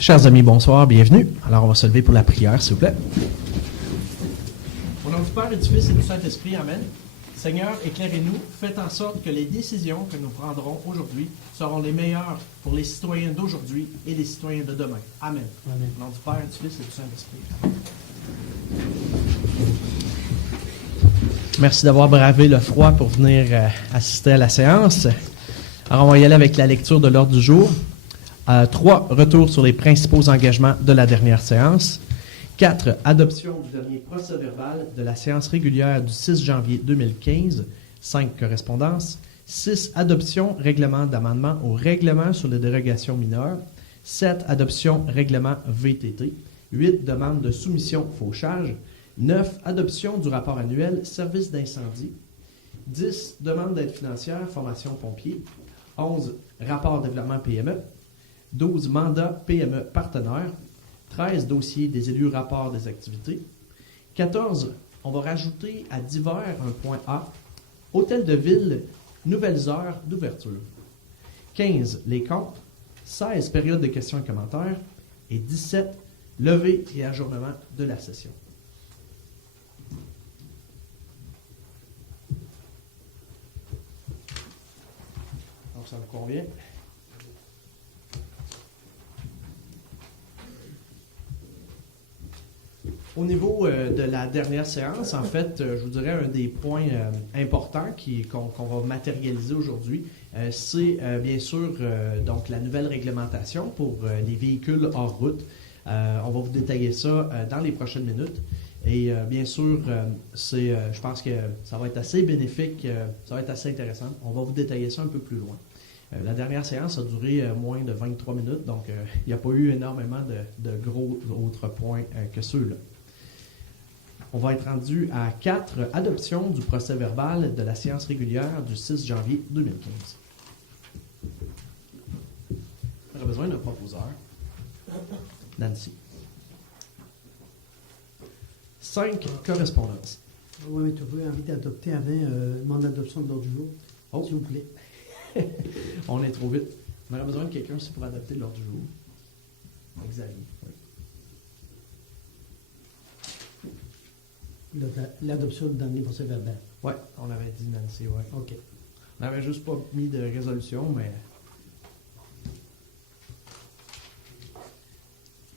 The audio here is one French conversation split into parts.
Chers amis, bonsoir, bienvenue. Alors, on va se lever pour la prière, s'il vous plaît. Au nom du Père et du Fils et du Saint-Esprit, Amen. Seigneur, éclairez-nous, faites en sorte que les décisions que nous prendrons aujourd'hui seront les meilleures pour les citoyens d'aujourd'hui et les citoyens de demain. Amen. Amen. Au nom du Père, du Fils et du Saint-Esprit. Merci d'avoir bravé le froid pour venir assister à la séance. Alors, on va y aller avec la lecture de l'ordre du jour. 3. Retour sur les principaux engagements de la dernière séance. 4. Adoption du dernier procès-verbal de la séance régulière du 6 janvier 2015. 5. Correspondance. 6. Adoption règlement d'amendement au règlement sur les dérogations mineures. 7. Adoption règlement VTT. 8. Demande de soumission faux charges. 9. Adoption du rapport annuel service d'incendie. 10. Demande d'aide financière formation pompiers. 11. Rapport développement PME. 12. Mandat PME partenaire. 13. Dossier des élus rapport des activités. 14. On va rajouter à divers un point A. Hôtel de ville, nouvelles heures d'ouverture. 15. Les comptes. 16. Période de questions et commentaires. Et 17. Levée et ajournement de la session. Donc ça vous convient? Au niveau de la dernière séance, en fait, je vous dirais un des points importants qu'on va matérialiser aujourd'hui, c'est bien sûr donc la nouvelle réglementation pour les véhicules hors route. On va vous détailler ça dans les prochaines minutes. Et bien sûr, je pense que ça va être assez bénéfique, ça va être assez intéressant. On va vous détailler ça un peu plus loin. La dernière séance a duré moins de 23 minutes, donc il n'y a pas eu énormément de gros autres points que ceux-là. On va être rendu à 4, adoption du procès-verbal de la séance régulière du 6 janvier 2015. On aurait besoin d'un proposeur. Nancy. 5, correspondances. Oui, mais tu aurais envie d'adopter avant mon adoption de l'ordre du jour, s'il vous plaît. On est trop vite. On aurait besoin de quelqu'un aussi pour adopter l'ordre du jour. Xavier. Oui. L'adoption du dernier procès-verbal. Oui, on avait dit Nancy, oui. OK. On n'avait juste pas mis de résolution, mais...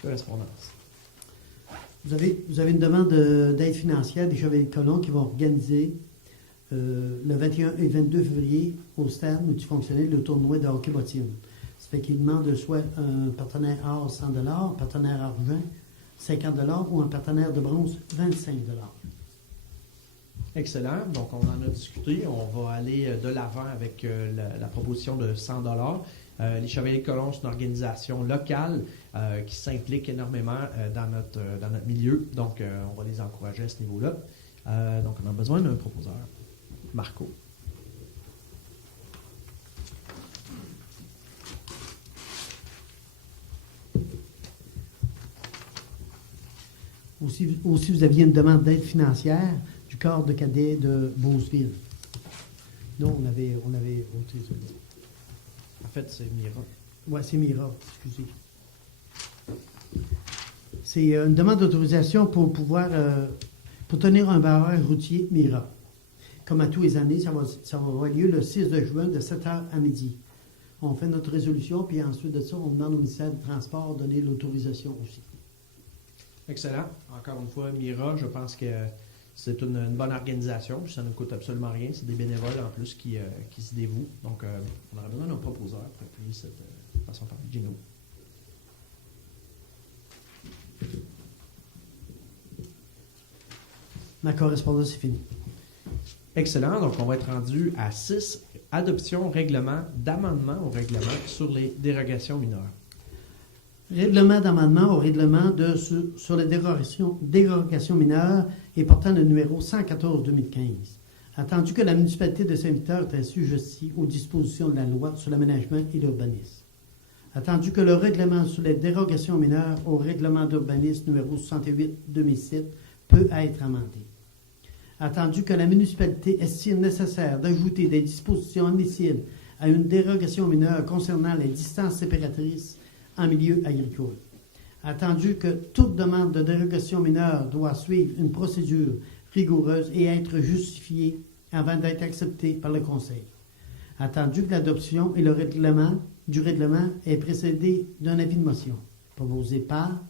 Correspondance. Vous avez une demande d'aide financière des Chevaliers-Colomb qui vont organiser le 21 et 22 février au stade multifonctionnel le tournoi de hockey bottine. Ça fait qu'ils demandent soit un partenaire or 100 $, un partenaire argent 50 $ ou un partenaire de bronze 25 $. Excellent. Donc, on en a discuté. On va aller de l'avant avec la proposition de 100 $. Les Chevaliers-Colomb, c'est une organisation locale qui s'implique énormément dans notre milieu. Donc, on va les encourager à ce niveau-là. Donc, on a besoin d'un proposeur. Marco. Aussi, vous aviez une demande d'aide financière du corps de cadets de Beauceville. Non, on avait voté ça. En fait, c'est Mira. Oui, c'est Mira, excusez. C'est une demande d'autorisation pour pouvoir pour tenir un barrage routier Mira. Comme à tous les années, ça va avoir lieu le 6 de juin de 7h à midi. On fait notre résolution, puis ensuite de ça, on demande au ministère du Transport de donner l'autorisation aussi. Excellent. Encore une fois, Mira, je pense que c'est une bonne organisation. Ça ne coûte absolument rien. C'est des bénévoles en plus qui se dévouent. Donc, on aurait besoin d'un proposeur pour appuyer cette façon de parler. Gino. Ma correspondance est finie. Excellent. Donc, on va être rendu à 6, adoption d'amendement au règlement sur les dérogations mineures. Règlement d'amendement au règlement sur les dérogations mineures et portant le numéro 114-2015. Attendu que la municipalité de Saint-Victor est assujettie aux dispositions de la loi sur l'aménagement et l'urbanisme. Attendu que le règlement sur les dérogations mineures au règlement d'urbanisme numéro 68-2007 peut être amendé. Attendu que la municipalité estime nécessaire d'ajouter des dispositions admissibles à une dérogation mineure concernant les distances séparatrices en milieu agricole. Attendu que toute demande de dérogation mineure doit suivre une procédure rigoureuse et être justifiée avant d'être acceptée par le Conseil. Attendu que l'adoption et du règlement est précédé d'un avis de motion proposé par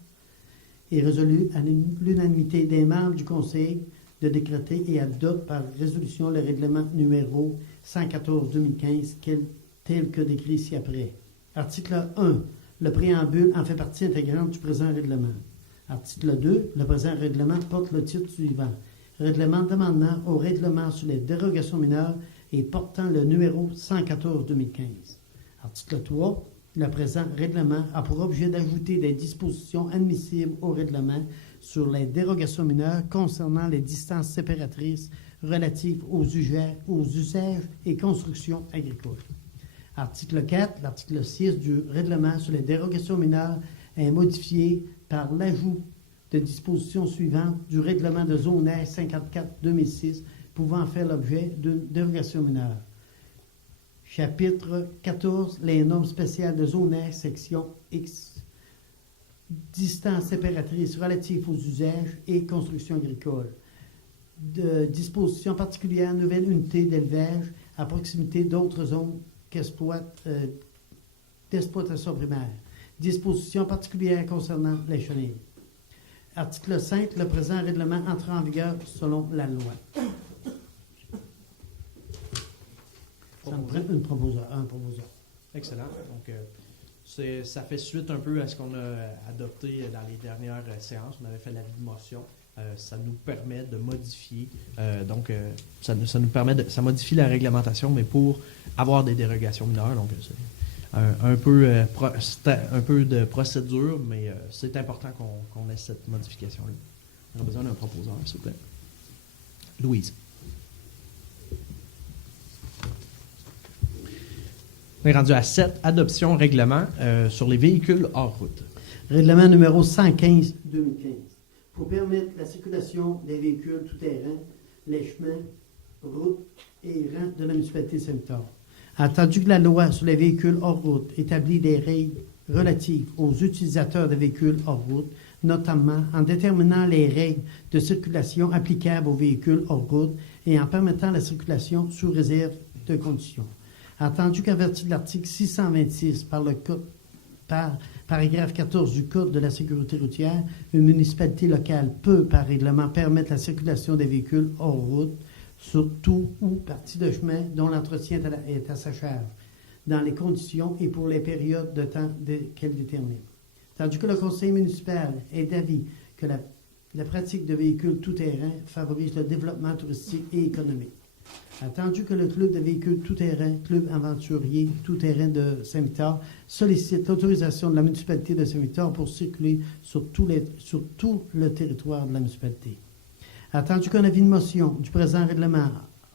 et résolu à l'unanimité des membres du Conseil de décréter et adopte par résolution le règlement numéro 114-2015 tel que décrit ci-après. Article 1. Le préambule en fait partie intégrante du présent règlement. Article 2. Le présent règlement porte le titre suivant. Règlement d'amendement au règlement sur les dérogations mineures et portant le numéro 114-2015. Article 3. Le présent règlement a pour objet d'ajouter des dispositions admissibles au règlement sur les dérogations mineures concernant les distances séparatrices relatives aux usages et constructions agricoles. Article 4. L'article 6 du règlement sur les dérogations mineures est modifié par l'ajout de dispositions suivantes du règlement de zonage 54-2006 pouvant faire l'objet d'une dérogation mineure. Chapitre 14. Les normes spéciales de zonage, section X. Distances séparatrices relatives aux usages et constructions agricoles. De dispositions particulières, nouvelles unités d'élevage à proximité d'autres zones d'exploitation primaire. Dispositions particulières concernant les chenilles. Article 5. Le présent règlement entrera en vigueur selon la loi. Ça me prend un proposeur. Excellent. Donc, ça fait suite un peu à ce qu'on a adopté dans les dernières séances. On avait fait l'avis de motion. Ça nous permet de modifier. Ça modifie la réglementation, mais pour avoir des dérogations mineures. Donc, c'est un peu de procédure, mais c'est important qu'on ait cette modification-là. On a besoin d'un proposeur, s'il vous plaît. Louise. On est rendu à 7, adoption règlement sur les véhicules hors route. Règlement numéro 115-2015. Pour permettre la circulation des véhicules tout-terrain, les chemins, routes et rangs de la municipalité de Saint-Victor. Attendu que la loi sur les véhicules hors route établit des règles relatives aux utilisateurs de véhicules hors route, notamment en déterminant les règles de circulation applicables aux véhicules hors route et en permettant la circulation sous réserve de conditions. Attendu qu'en vertu de l'article 626 par paragraphe 14 du Code de la sécurité routière, une municipalité locale peut, par règlement, permettre la circulation des véhicules hors route sur tout ou partie de chemin dont l'entretien est à sa charge, dans les conditions et pour les périodes de temps qu'elle détermine. Tandis que le conseil municipal est d'avis que la pratique de véhicules tout-terrain favorise le développement touristique et économique. Attendu que le club de véhicules tout-terrain, club aventurier tout-terrain de Saint-Victor, sollicite l'autorisation de la municipalité de Saint-Victor pour circuler sur tout le territoire de la municipalité. Attendu qu'un avis de motion du présent règlement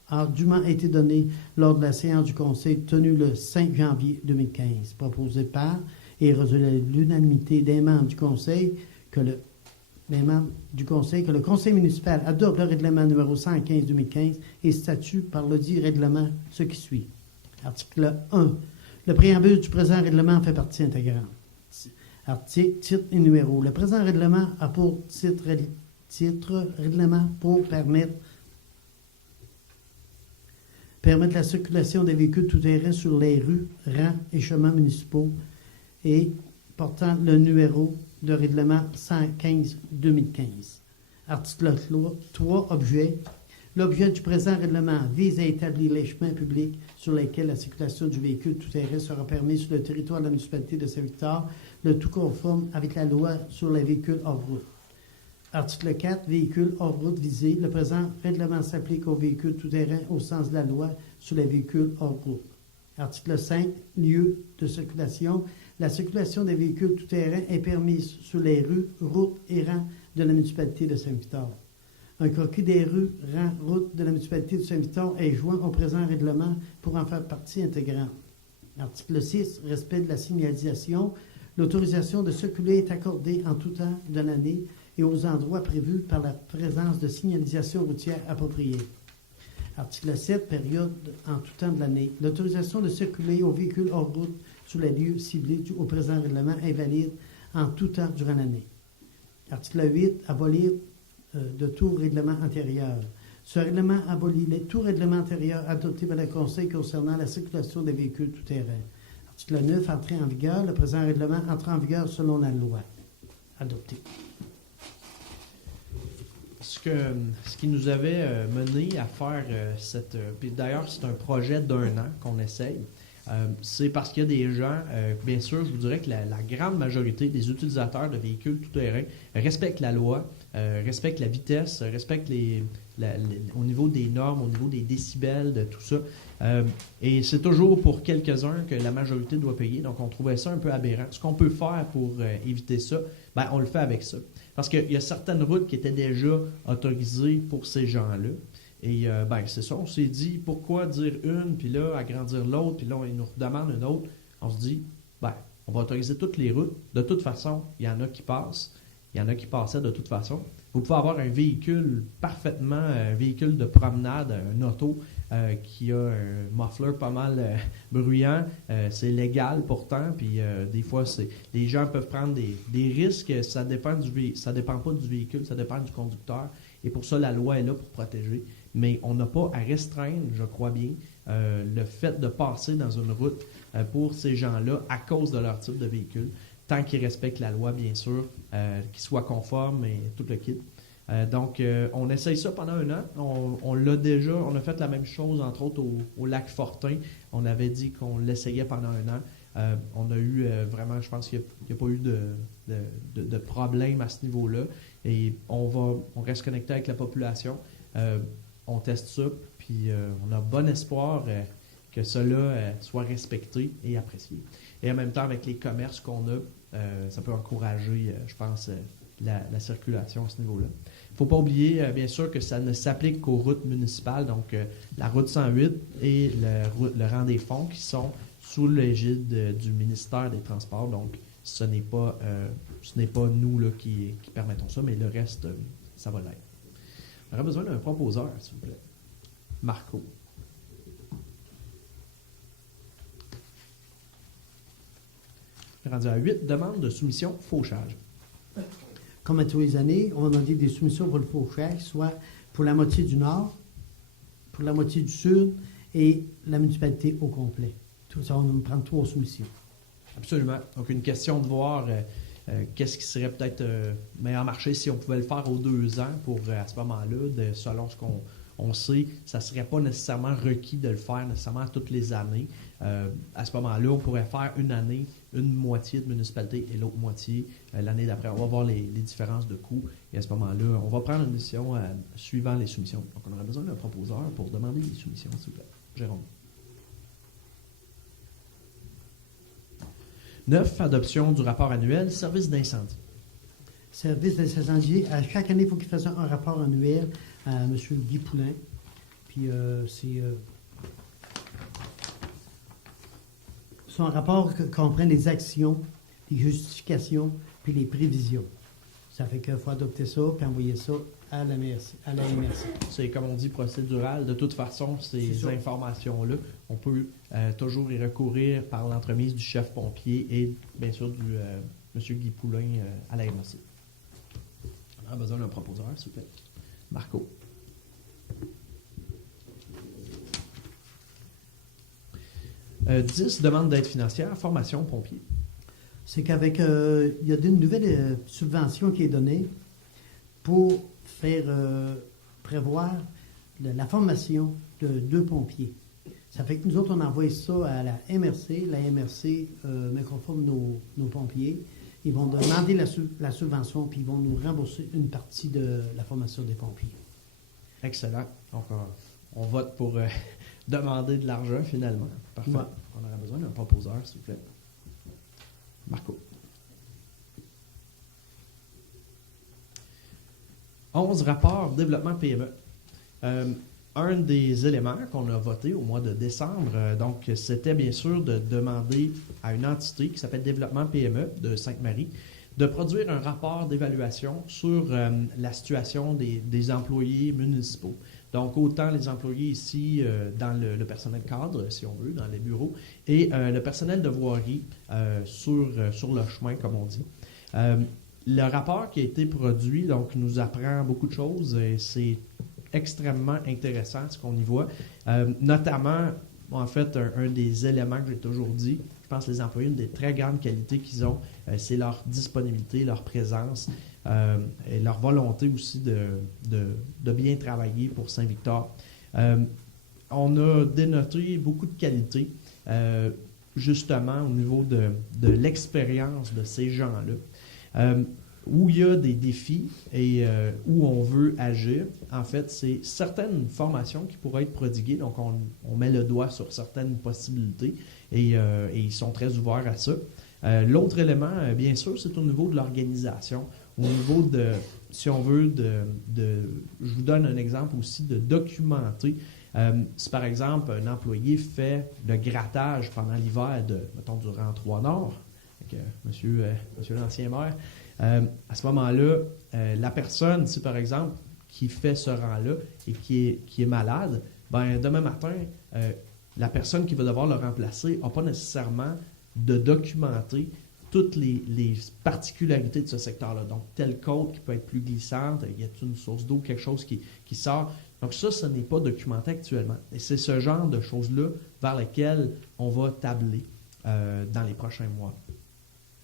a dûment été donné lors de la séance du Conseil tenue le 5 janvier 2015, proposé par et résolu à l'unanimité des membres du Conseil que le Conseil municipal adopte le règlement numéro 115-2015 et statue par le dit règlement ce qui suit. Article 1. Le préambule du présent règlement en fait partie intégrante. Article, titre et numéro. Le présent règlement a pour titre règlement pour permettre la circulation des véhicules tout-terrain sur les rues, rangs et chemins municipaux et portant le numéro de règlement 115-2015. Article 3, objet. L'objet du présent règlement vise à établir les chemins publics sur lesquels la circulation du véhicule tout-terrain sera permise sur le territoire de la municipalité de Saint-Victor, le tout conforme avec la loi sur les véhicules hors route. Article 4, véhicules hors route visés. Le présent règlement s'applique aux véhicules tout-terrain au sens de la loi sur les véhicules hors route. Article 5, lieu de circulation. La circulation des véhicules tout-terrain est permise sur les rues, routes et rangs de la municipalité de Saint-Victor. Un croquis des rues, rangs, routes de la municipalité de Saint-Victor est joint au présent règlement pour en faire partie intégrante. Article 6, respect de la signalisation. L'autorisation de circuler est accordée en tout temps de l'année et aux endroits prévus par la présence de signalisation routière appropriée. Article 7, période en tout temps de l'année. L'autorisation de circuler aux véhicules hors route sur les lieux ciblés au présent règlement est valide en tout temps durant l'année. Article 8, abolir de tout règlement antérieur. Ce règlement abolit tout règlement antérieur adopté par le Conseil concernant la circulation des véhicules tout-terrain. Article 9, entrée en vigueur. Le présent règlement entre en vigueur selon la loi adoptée. Ce qui nous avait mené à faire puis d'ailleurs, c'est un projet d'1 an qu'on essaye. C'est parce qu'il y a des gens, bien sûr, je vous dirais que la grande majorité des utilisateurs de véhicules tout-terrain respectent la loi, respectent la vitesse, respectent au niveau des normes, au niveau des décibels, de tout ça. Et c'est toujours pour quelques-uns que la majorité doit payer. Donc, on trouvait ça un peu aberrant. Ce qu'on peut faire pour éviter ça, on le fait avec ça. Parce qu'il y a certaines routes qui étaient déjà autorisées pour ces gens-là. Et c'est ça, on s'est dit, pourquoi dire une, puis là, agrandir l'autre, puis là, ils nous redemandent une autre. On se dit, on va autoriser toutes les routes. De toute façon, il y en a qui passent. Il y en a qui passaient de toute façon. Vous pouvez avoir un véhicule un véhicule de promenade, un auto, qui a un muffler pas mal bruyant. C'est légal pourtant, puis des fois, les gens peuvent prendre des risques. Ça dépend pas du véhicule, ça dépend du conducteur. Et pour ça, la loi est là pour protéger. Mais on n'a pas à restreindre, je crois bien, le fait de passer dans une route pour ces gens-là à cause de leur type de véhicule, tant qu'ils respectent la loi, bien sûr, qu'ils soient conformes et tout le kit. Donc, on essaye ça pendant 1 an. On l'a déjà, on a fait la même chose, entre autres, au lac Fortin. On avait dit qu'on l'essayait pendant 1 an. On a eu vraiment, je pense qu'il n'y a pas eu de problème à ce niveau-là. Et on reste connecté avec la population. On teste ça, puis on a bon espoir que cela soit respecté et apprécié. Et en même temps, avec les commerces qu'on a, ça peut encourager, je pense, la circulation à ce niveau-là. Il ne faut pas oublier, bien sûr, que ça ne s'applique qu'aux routes municipales, donc la route 108 et le rang des fonds qui sont sous l'égide du ministère des Transports. Donc, ce n'est pas nous là, qui permettons ça, mais le reste, ça va l'être. On aurait besoin d'un proposeur, s'il vous plaît. Marco. Rendu à 8, demande de soumission fauchage. Comme à tous les années, on va demander des soumissions pour le fauchage, soit pour la moitié du nord, pour la moitié du sud et la municipalité au complet. Tout ça, on va nous prendre 3 soumissions. Absolument. Donc, une question de voir qu'est-ce qui serait peut-être meilleur marché si on pouvait le faire aux 2 ans pour, à ce moment-là, selon ce qu'on sait, ça ne serait pas nécessairement requis de le faire nécessairement toutes les années. À ce moment-là, on pourrait faire une année, une moitié de municipalité et l'autre moitié l'année d'après. On va voir les différences de coûts et à ce moment-là, on va prendre une décision suivant les soumissions. Donc, on aura besoin d'un proposeur pour demander les soumissions, s'il vous plaît. Jérôme. 9, adoption du rapport annuel, service d'incendie. Service d'incendie, à chaque année, il faut qu'il fasse un rapport annuel à M. Guy Poulain. Puis son rapport comprend les actions, les justifications, puis les prévisions. Ça fait qu'il faut adopter ça, puis envoyer ça à la MRC. C'est, comme on dit, procédural. De toute façon, ces informations-là, on peut toujours y recourir par l'entremise du chef pompier et, bien sûr, du M. Guy Poulain à la MRC. On a besoin d'un proposeur, s'il vous plaît. Marco. « 10, demande d'aide financière, formation pompier. » C'est qu'avec, il y a une nouvelle subvention qui est donnée pour faire prévoir la formation de 2 pompiers. Ça fait que nous autres, on envoie ça à la MRC. La MRC met conforme nos pompiers. Ils vont demander la subvention, puis ils vont nous rembourser une partie de la formation des pompiers. Excellent. Donc, on vote pour demander de l'argent, finalement. Parfait. Ouais. On aura besoin d'un proposeur, s'il vous plaît. Marco. 11, rapport développement PME. Un des éléments qu'on a voté au mois de décembre, donc c'était bien sûr de demander à une entité qui s'appelle Développement PME de Sainte-Marie de produire un rapport d'évaluation sur la situation des employés municipaux. Donc, autant les employés ici dans le personnel cadre, si on veut, dans les bureaux, et le personnel de voirie sur le chemin, comme on dit. Le rapport qui a été produit donc, nous apprend beaucoup de choses et c'est extrêmement intéressant ce qu'on y voit. Notamment, en fait, un des éléments que j'ai toujours dit, je pense que les employés, une des très grandes qualités qu'ils ont, c'est leur disponibilité, leur présence et leur volonté aussi de bien travailler pour Saint-Victor. On a dénoté beaucoup de qualités, justement au niveau de l'expérience de ces gens-là. Où il y a des défis et où on veut agir, en fait, c'est certaines formations qui pourraient être prodiguées. Donc, on met le doigt sur certaines possibilités et ils sont très ouverts à ça. L'autre élément, bien sûr, c'est au niveau de l'organisation, au niveau de, si on veut, je vous donne un exemple aussi, de documenter. Si par exemple, un employé fait le grattage pendant l'hiver mettons, du rang 3 Nord, avec monsieur l'ancien maire, à ce moment-là, la personne, si par exemple, qui fait ce rang-là et qui est malade, ben demain matin, la personne qui va devoir le remplacer n'a pas nécessairement de documenter toutes les particularités de ce secteur-là. Donc, telle côte qui peut être plus glissante, y a-t-il une source d'eau, quelque chose qui sort. Donc ça n'est pas documenté actuellement. Et c'est ce genre de choses-là vers lesquelles on va tabler dans les prochains mois.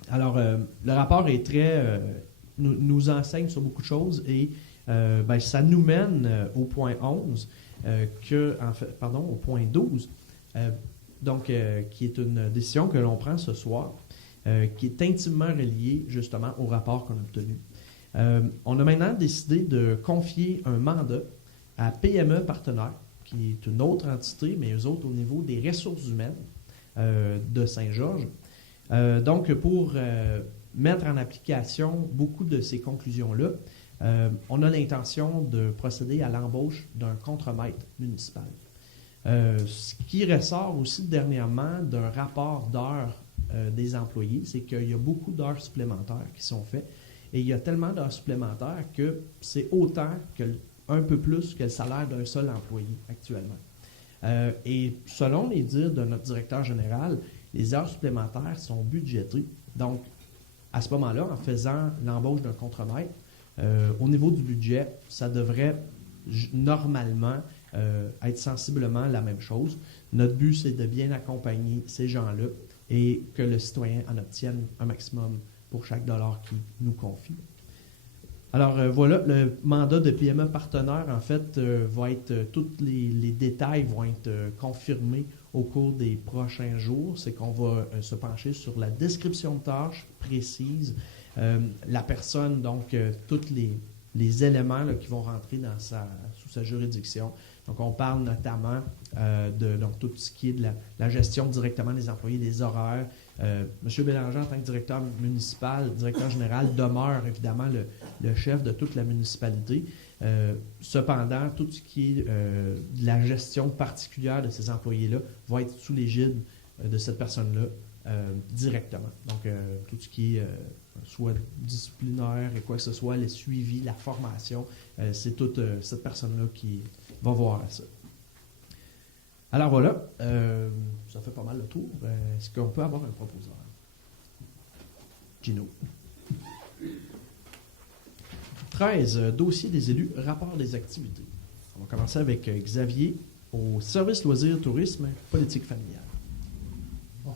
Alors, le rapport est nous enseigne sur beaucoup de choses et ça nous mène au point 11, au point 12, qui est une décision que l'on prend ce soir, qui est intimement reliée justement au rapport qu'on a obtenu. On a maintenant décidé de confier un mandat à PME Partenaires, qui est une autre entité, mais eux autres au niveau des ressources humaines de Saint-Georges. Donc, pour mettre en application beaucoup de ces conclusions-là, on a l'intention de procéder à l'embauche d'un contremaître municipal. Ce qui ressort aussi dernièrement d'un rapport d'heures des employés, c'est qu'il y a beaucoup d'heures supplémentaires qui sont faites et il y a tellement d'heures supplémentaires que c'est autant un peu plus que le salaire d'un seul employé actuellement. Et selon les dires de notre directeur général, les heures supplémentaires sont budgétées. Donc, à ce moment-là, en faisant l'embauche d'un contremaître, au niveau du budget, ça devrait normalement être sensiblement la même chose. Notre but, c'est de bien accompagner ces gens-là et que le citoyen en obtienne un maximum pour chaque dollar qu'il nous confie. Alors voilà, le mandat de PME Partenaire, en fait, va être, tous les détails vont être confirmés au cours des prochains jours. C'est qu'on va se pencher sur la description de tâches précise, la personne, donc tous les éléments là, qui vont rentrer sous sa juridiction. Donc on parle notamment de tout ce qui est de la gestion directement des employés, des horaires. M. Bélanger, en tant que directeur municipal, directeur général, demeure évidemment le chef de toute la municipalité. Cependant, tout ce qui est de la gestion particulière de ces employés-là va être sous l'égide de cette personne-là directement. Donc, tout ce qui est soit disciplinaire et quoi que ce soit, les suivis, la formation, c'est toute cette personne-là qui va voir à ça. Alors voilà, ça fait pas mal le tour. Est-ce qu'on peut avoir un proposeur? Gino. 13, dossier des élus, rapport des activités. On va commencer avec Xavier au service loisirs, tourisme, politique familiale. Bon.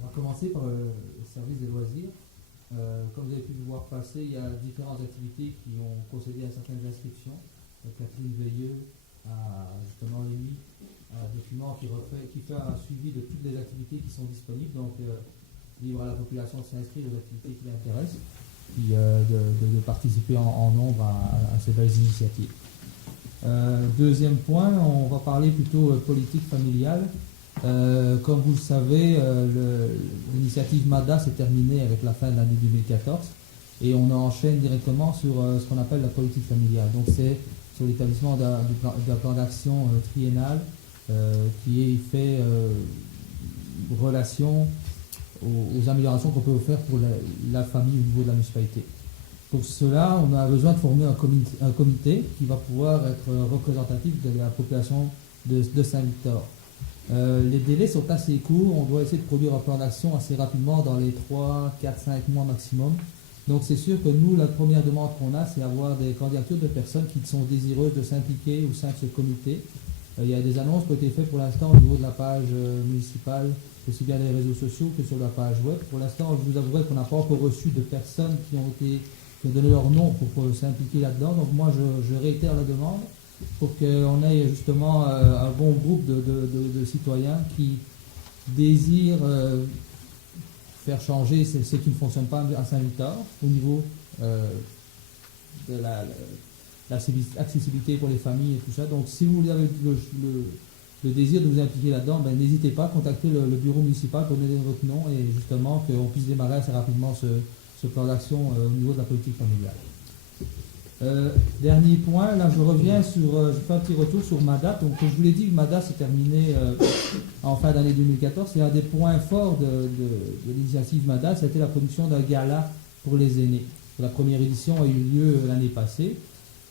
On va commencer par le service des loisirs. Comme vous avez pu le voir passer, il y a différentes activités qui ont procédé à certaines inscriptions. Catherine Veilleux a justement émis un document qui fait un suivi de toutes les activités qui sont disponibles, donc libre à la population de s'inscrire aux activités qui l'intéressent, puis de participer en nombre à ces belles initiatives. Deuxième point, on va parler plutôt politique familiale. Comme vous le savez, l'initiative MADA s'est terminée avec la fin de l'année 2014 et on enchaîne directement sur ce qu'on appelle la politique familiale. Donc c'est sur l'établissement d'un plan d'action triennal qui est fait relation aux améliorations qu'on peut faire pour la famille au niveau de la municipalité. Pour cela, on a besoin de former un comité qui va pouvoir être représentatif de la population de Saint-Victor. Les délais sont assez courts, on doit essayer de produire un plan d'action assez rapidement dans les 3, 4, 5 mois maximum. Donc c'est sûr que nous, la première demande qu'on a, c'est avoir des candidatures de personnes qui sont désireuses de s'impliquer au sein de ce comité. Il y a des annonces qui ont été faites pour l'instant au niveau de la page municipale, aussi bien les réseaux sociaux que sur la page web. Pour l'instant, je vous avouerai qu'on n'a pas encore reçu de personnes qui ont donné leur nom pour s'impliquer là-dedans. Donc moi, je réitère la demande pour qu'on ait justement un bon groupe de citoyens qui désirent faire changer ce qui ne fonctionne pas à Saint-Victor au niveau de l'accessibilité pour les familles et tout ça. Donc si vous avez le désir de vous impliquer là-dedans, n'hésitez pas à contacter le bureau municipal pour donner votre nom et justement qu'on puisse démarrer assez rapidement ce plan d'action au niveau de la politique familiale. Dernier point, là je reviens je fais un petit retour sur MADA. Donc comme je vous l'ai dit, MADA s'est terminé en fin d'année 2014. C'est un des points forts de l'initiative MADA, c'était la production d'un gala pour les aînés. La première édition a eu lieu l'année passée.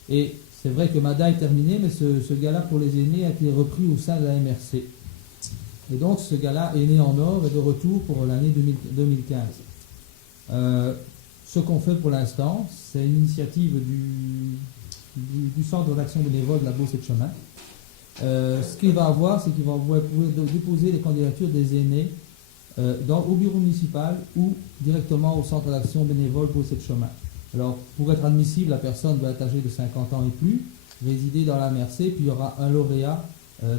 Et c'est vrai que MADA est terminé, mais ce gala pour les aînés a été repris au sein de la MRC. Et donc ce gala est né en or et de retour pour l'année 2015. Ce qu'on fait pour l'instant, c'est une initiative du Centre d'action bénévole de la Beauce et de Chemin. Ce qu'il va avoir, c'est qu'il va pouvoir déposer les candidatures des aînés au bureau municipal ou directement au Centre d'action bénévole Beauce et de Chemin. Alors, pour être admissible, la personne doit être âgée de 50 ans et plus, résider dans la MRC, puis il y aura un lauréat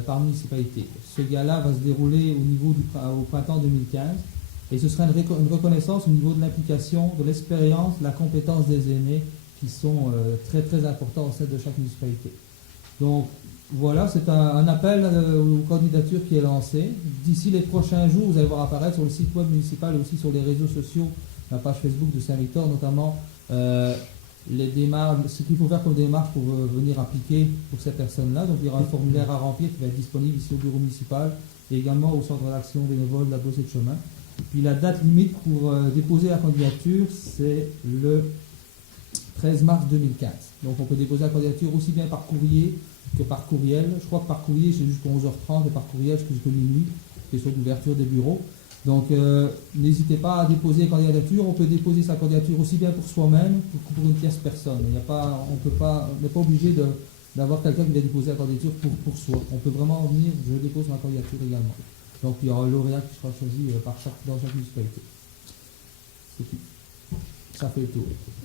par municipalité. Ce gala va se dérouler au printemps 2015. Et ce sera une reconnaissance au niveau de l'implication, de l'expérience, de la compétence des aînés qui sont très très importants au sein de chaque municipalité. Donc voilà, c'est un appel aux candidatures qui est lancé. D'ici les prochains jours, vous allez voir apparaître sur le site web municipal et aussi sur les réseaux sociaux, la page Facebook de Saint-Victor notamment, les démarches, ce qu'il faut faire comme démarche pour venir appliquer pour ces personnes-là. Donc il y aura un formulaire à remplir qui va être disponible ici au bureau municipal et également au centre d'action bénévole de la Beauce et de Chemin. Puis la date limite pour déposer la candidature, c'est le 13 mars 2015. Donc on peut déposer la candidature aussi bien par courrier que par courriel. Je crois que par courrier c'est jusqu'à 11h30 et par courriel jusqu'à minuit, question d'ouverture des bureaux. Donc n'hésitez pas à déposer la candidature. On peut déposer sa candidature aussi bien pour soi-même que pour une tierce personne. On n'est pas obligé d'avoir quelqu'un qui va déposer la candidature pour soi. On peut vraiment venir, je dépose ma candidature également. Donc il y aura un lauréat qui sera choisi dans chaque municipalité. C'est tout. Ça fait le tour.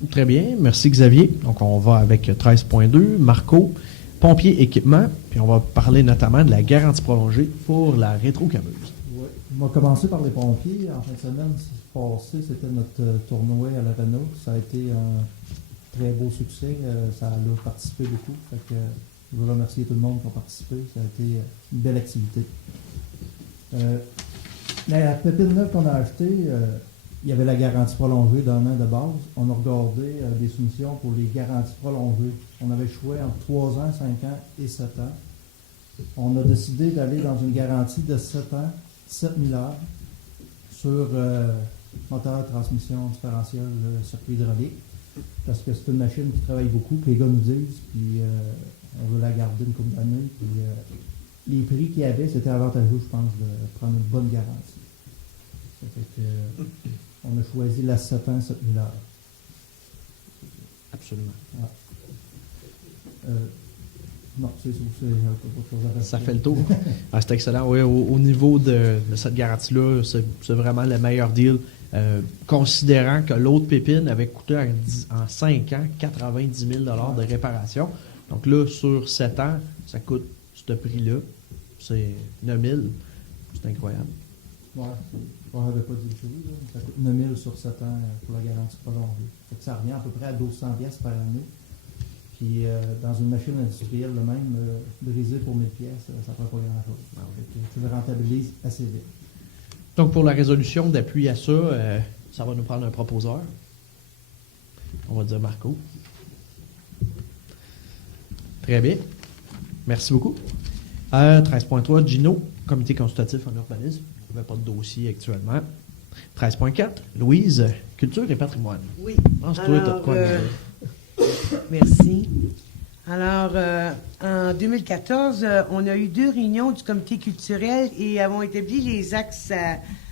Très bien, merci Xavier. Donc on va avec 13.2, Marco, pompiers équipement, puis on va parler notamment de la garantie prolongée pour la rétrocameuse. Oui, on va commencer par les pompiers. En fin de semaine passée, c'était notre tournoi à l'Arena. Ça a été un très beau succès. Ça a participé beaucoup. Fait que, je veux remercier tout le monde qui a participé. Ça a été une belle activité. La pépine neuve qu'on a achetée, il y avait la garantie prolongée d'un an de base. On a regardé des soumissions pour les garanties prolongées. On avait choisi entre 3 ans, 5 ans et 7 ans. On a décidé d'aller dans une garantie de 7 ans, 7000 heures sur moteur, transmission, différentiel, circuit hydraulique. Parce que c'est une machine qui travaille beaucoup, que les gars nous disent, puis on veut la garder une couple d'années. Puis les prix qu'il y avait, c'était avantageux, je pense, de prendre une bonne garantie. Ça fait que, on a choisi la 7 ans, 7000 heures. Absolument. Ouais. Non, c'est autre chose à rajouter. Ça fait le tour. C'est excellent. Oui, au niveau de cette garantie-là, c'est vraiment le meilleur deal. Considérant que l'autre pépine avait coûté en 5 ans 90 000 de réparation. Donc là, sur 7 ans, ça coûte ce prix-là. C'est 9 000. C'est incroyable. Ouais, on n'avait pas dit le prix. Ça coûte 9 000 sur 7 ans pour la garantie prolongée. Ça revient à peu près à 1200 pièces par année. Puis dans une machine industrielle, le même, brisé pour 1000 pièces, ça ne prend pas grand-chose. Tu le rentabilises assez vite. Donc pour la résolution d'appui à ça, ça va nous prendre un proposeur. On va dire Marco. Très bien. Merci beaucoup. 13.3, Gino, comité consultatif en urbanisme. On n'avait pas de dossier actuellement. 13.4, Louise, culture et patrimoine. Oui. Pense-toi, t'as de quoi merci. Alors, en 2014, on a eu 2 réunions du comité culturel et avons établi les axes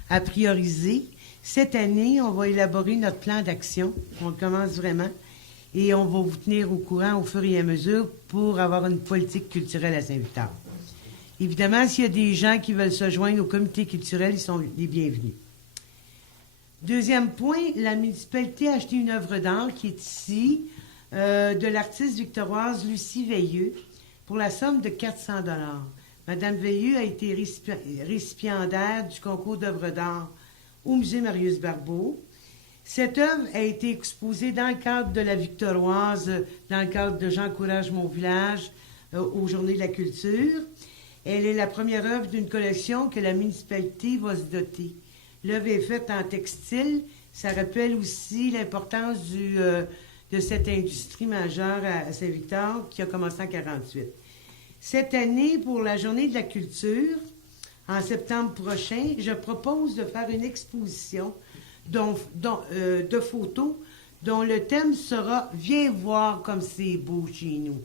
à prioriser. Cette année, on va élaborer notre plan d'action. On le commence vraiment. Et on va vous tenir au courant au fur et à mesure pour avoir une politique culturelle à Saint-Victor. Évidemment, s'il y a des gens qui veulent se joindre au comité culturel, ils sont les bienvenus. Deuxième point, la municipalité a acheté une œuvre d'art qui est ici, de l'artiste victoroise Lucie Veilleux, pour la somme de 400 $. Madame Veilleux a été récipiendaire du concours d'œuvres d'art au musée Marius Barbeau. Cette œuvre a été exposée dans le cadre de la Victoroise, dans le cadre de J'encourage mon village, aux Journées de la culture. Elle est la première œuvre d'une collection que la municipalité va se doter. L'œuvre est faite en textile. Ça rappelle aussi l'importance de cette industrie majeure à Saint-Victor qui a commencé en 1948. Cette année, pour la Journée de la culture, en septembre prochain, je propose de faire une exposition de photos dont le thème sera « Viens voir comme c'est beau chez nous ».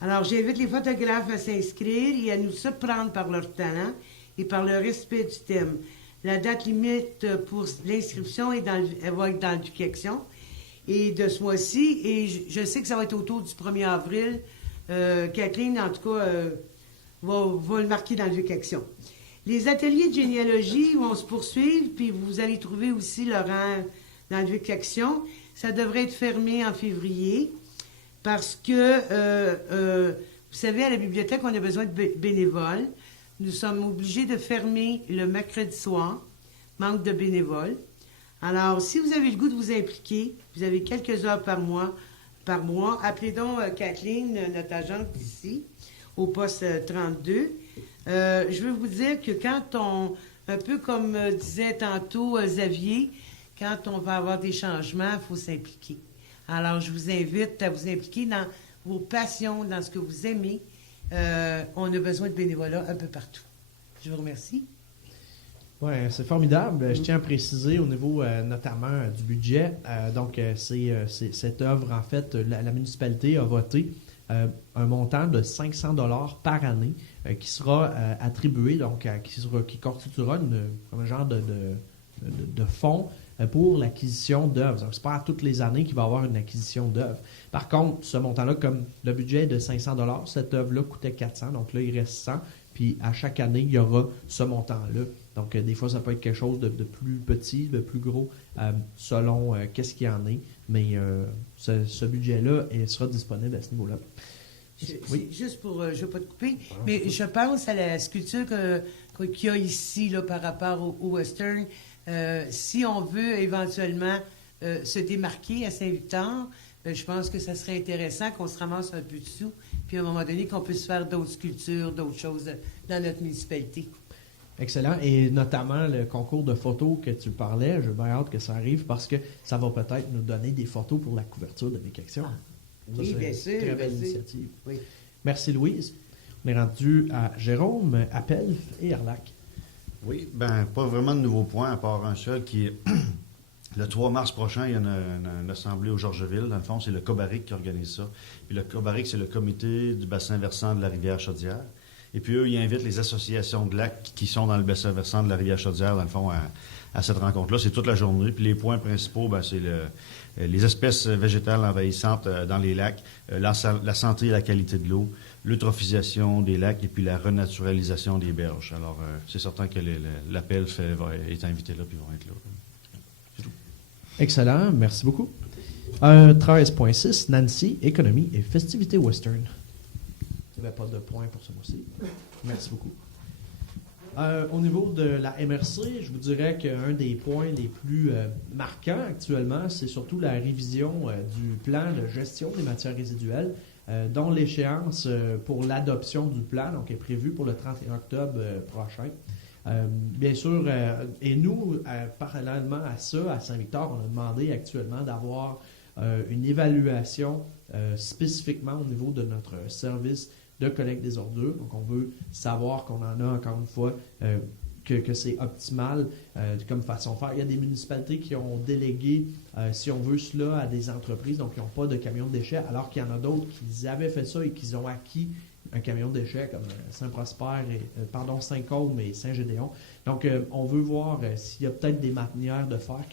Alors, j'invite les photographes à s'inscrire et à nous surprendre par leur talent et par le respect du thème. La date limite pour l'inscription elle va être dans le Vic-Action et de ce mois-ci. Et je sais que ça va être autour du 1er avril. Kathleen, en tout cas, va le marquer dans le Vic-Action. Les ateliers de généalogie vont se poursuivre, puis vous allez trouver aussi l'horaire dans le Vic-Action. Ça devrait être fermé en février parce que, vous savez, à la bibliothèque, on a besoin de bénévoles. Nous sommes obligés de fermer le mercredi soir, manque de bénévoles. Alors, si vous avez le goût de vous impliquer, vous avez quelques heures par mois, appelez donc Kathleen, notre agente ici, au poste 32. Je veux vous dire que un peu comme disait tantôt Xavier, quand on va avoir des changements, il faut s'impliquer. Alors, je vous invite à vous impliquer dans vos passions, dans ce que vous aimez. On a besoin de bénévolat un peu partout. Je vous remercie. Oui, c'est formidable. Je tiens à préciser au niveau notamment du budget. C'est cette œuvre, en fait, la municipalité a voté un montant de 500 $ par année qui sera attribué, donc qui constituera un genre de fonds pour l'acquisition d'œuvres. Donc, ce n'est pas à toutes les années qu'il va y avoir une acquisition d'œuvres. Par contre, ce montant-là, comme le budget est de 500 $, cette œuvre-là coûtait 400, donc là, il reste 100. Puis à chaque année, il y aura ce montant-là. Donc, des fois, ça peut être quelque chose de plus petit, de plus gros, selon qu'est-ce qu'il y en est. Mais ce budget-là sera disponible à ce niveau-là. Oui. Juste pour, je ne vais pas te couper, mais je pense à la sculpture qu'il y a ici là, par rapport au Western. Si on veut éventuellement se démarquer à Saint-Victor, je pense que ça serait intéressant qu'on se ramasse un peu de sous, puis à un moment donné, qu'on puisse faire d'autres sculptures, d'autres choses dans notre municipalité. Excellent. Et notamment le concours de photos que tu parlais, j'ai bien hâte que ça arrive parce que ça va peut-être nous donner des photos pour la couverture de Vic-Action. Oui, bien sûr. Très belle initiative. Oui. Merci Louise. On est rendu à Jérôme, Appel et Arlac. Oui, ben pas vraiment de nouveaux points à part un seul qui est le 3 mars prochain, il y a une assemblée au Georgeville. Dans le fond, c'est le COBARIC qui organise ça. Puis le COBARIC, c'est le comité du bassin versant de la rivière Chaudière. Et puis eux, ils invitent les associations de lacs qui sont dans le bassin versant de la rivière Chaudière, dans le fond, à cette rencontre-là. C'est toute la journée. Puis les points principaux, ben, c'est les espèces végétales envahissantes dans les lacs, la santé et la qualité de l'eau, l'eutrophisation des lacs et puis la renaturalisation des berges. Alors, c'est certain que l'appel est invité là, puis ils vont être là. C'est tout. Excellent, merci beaucoup. 13.6, Nancy, économie et festivités western. Il n'y avait pas de point pour ce mois-ci. Merci beaucoup. Au niveau de la MRC, je vous dirais qu'un des points les plus marquants actuellement, c'est surtout la révision du plan de gestion des matières résiduelles, dont l'échéance pour l'adoption du plan donc, est prévue pour le 31 octobre prochain. Bien sûr, et nous, parallèlement à ça, à Saint-Victor, on a demandé actuellement d'avoir une évaluation spécifiquement au niveau de notre service de collecte des ordures. Donc, on veut savoir qu'on en a, encore une fois, que c'est optimal comme façon de faire. Il y a des municipalités qui ont délégué, si on veut, cela à des entreprises, donc qui n'ont pas de camion de déchets, alors qu'il y en a d'autres qui avaient fait ça et qui ont acquis un camion de déchets comme Saint-Prosper, Saint-Côme et Saint-Gédéon. Donc, on veut voir s'il y a peut-être des manières de faire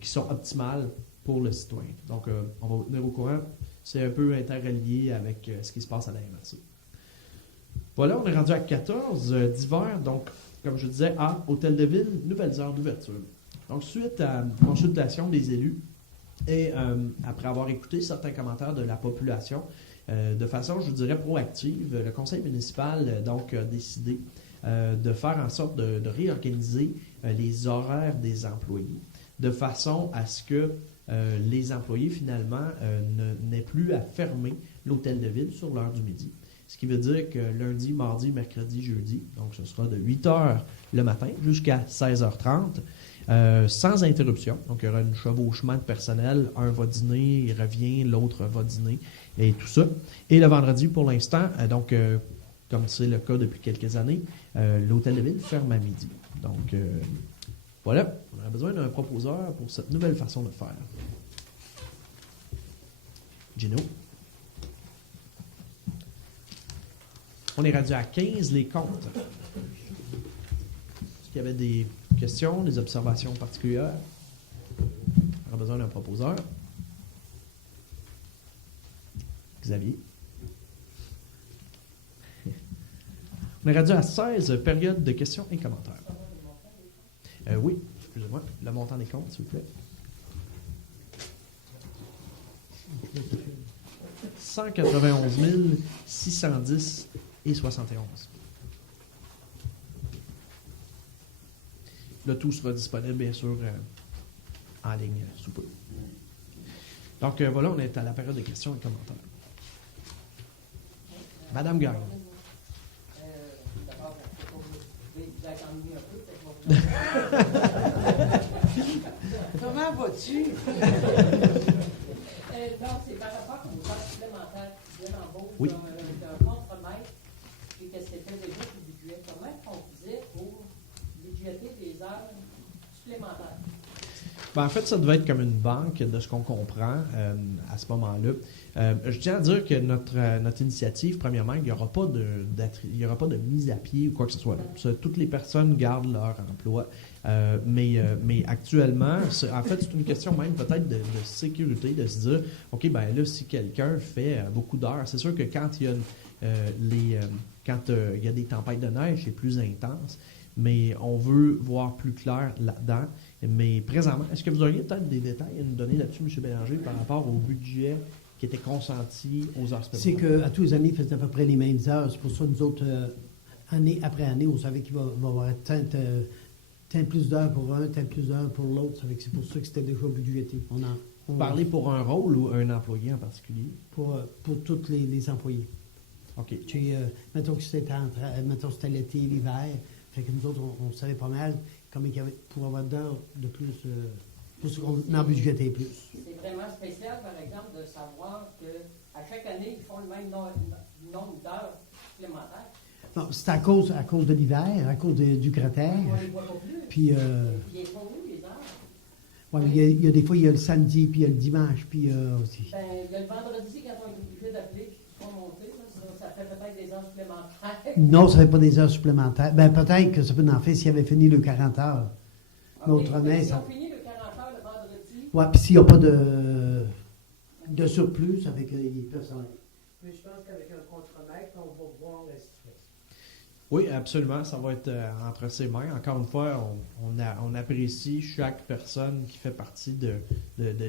qui sont optimales pour le citoyen. Donc, on va vous tenir au courant. C'est un peu interrelié avec ce qui se passe à la MRC. Voilà, on est rendu à 14 d'hiver. Donc, comme je disais, à Hôtel de Ville, nouvelles heures d'ouverture. Donc, suite à consultation des élus et après avoir écouté certains commentaires de la population, de façon, je dirais, proactive, le conseil municipal donc, a décidé de faire en sorte de réorganiser les horaires des employés, de façon à ce que les employés, finalement, n'aient plus à fermer l'hôtel de ville sur l'heure du midi. Ce qui veut dire que lundi, mardi, mercredi, jeudi, donc ce sera de 8h le matin jusqu'à 16h30, sans interruption. Donc, il y aura un chevauchement de personnel. Un va dîner, il revient, l'autre va dîner, et tout ça. Et le vendredi, pour l'instant, donc, comme c'est le cas depuis quelques années, l'hôtel de ville ferme à midi. Donc, voilà, on a besoin d'un proposeur pour cette nouvelle façon de faire. Gino? On est rendu à 15, les comptes. Est-ce qu'il y avait des questions, des observations particulières? On a besoin d'un proposeur. Xavier? On est rendu à 16, période de questions et commentaires. Oui, excusez-moi, le montant des comptes, s'il vous plaît. 191 610 et 71. Le tout sera disponible, bien sûr, en ligne sous peu. Donc, voilà, on est à la période de questions et commentaires. Madame Gagne. Comment vas-tu? Donc, c'est par rapport aux heures supplémentaires qui viennent en bas Oui. d'un contre-maître et que c'était déjà du budget. Comment on faisait pour budgéter des heures supplémentaires? Ben, en fait, ça devait être comme une banque de ce qu'on comprend à ce moment-là. Je tiens à dire que notre initiative, premièrement, il n'y aura pas de mise à pied ou quoi que ce soit. Toutes les personnes gardent leur emploi. Mais actuellement, en fait, c'est une question même peut-être de sécurité, de se dire, OK, ben là, si quelqu'un fait beaucoup d'heures, c'est sûr que quand il y a il y a des tempêtes de neige, c'est plus intense, mais on veut voir plus clair là-dedans. Mais présentement, est-ce que vous auriez peut-être des détails à nous donner là-dessus, M. Bélanger, par rapport au budget qui était consenti aux heures C'est supplémentaires? qu'à tous les années, ils faisaient à peu près les mêmes heures. C'est pour ça que nous autres, année après année, on savait qu'il va y avoir tant plus d'heures pour un, tant plus d'heures pour l'autre. C'est pour ça que c'était déjà budgété. Vous parlez pour un rôle ou un employé en particulier? Pour tous les employés. OK. Mettons que c'était c'était l'été, l'hiver. Fait que nous autres, on savait pas mal combien il y avait pour avoir d'heures de plus, pour ce qu'on en budgétait plus. C'est vraiment spécial, par exemple, de savoir qu'à chaque année, ils font le même nombre d'heures supplémentaires. Non, c'est à cause de l'hiver, à cause du cratère. On ne les voit pas plus. Puis, Ils font où, les heures? ouais, mais il y a des fois, il y a le samedi, puis il y a le dimanche, puis aussi. Ben, il y a le vendredi, quand on est obligé d'appeler, puis qu'ils font monter, ça fait peut-être des heures supplémentaires. Non, ça ne fait pas des heures supplémentaires. Ben, peut-être que ça peut en faire s'il avait fini le 40 heures. Mais autrement, Ils ça... ont fini le 40 heures le vendredi. Ouais, puis s'il n'y a pas de surplus avec les personnels. Mais je pense qu'avec un contre-maître, on va voir la situation. Oui, absolument. Ça va être entre ses mains. Encore une fois, on apprécie chaque personne qui fait partie de